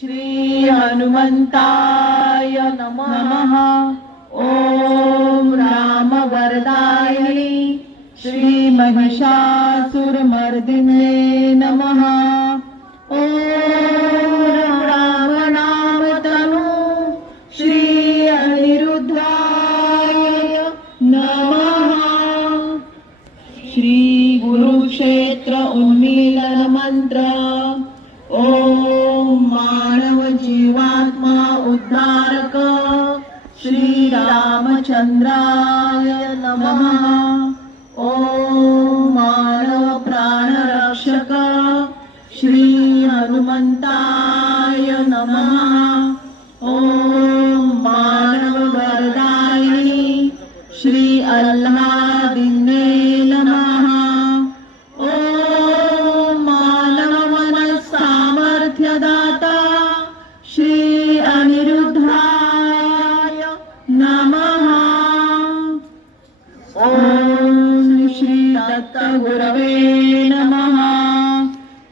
श्री हनुमंताय नमः। ओम राम वरदायिनी श्री नमः। ओम राम नाम तनु श्री अनिरुद्धाय नमः। श्री गुरुक्षेत्र उन्मीलन मंत्र ओम मानव जीवात्मा उद्धारक श्री रामचंद्राय नमः। ओम मानव प्राण रक्षक श्री हनुमंताय नमः। ओम मानव वरदायिनी श्री अल्लादिने नमः। ओम मानव मन सामर्थ्यदाता ரத்த உறவே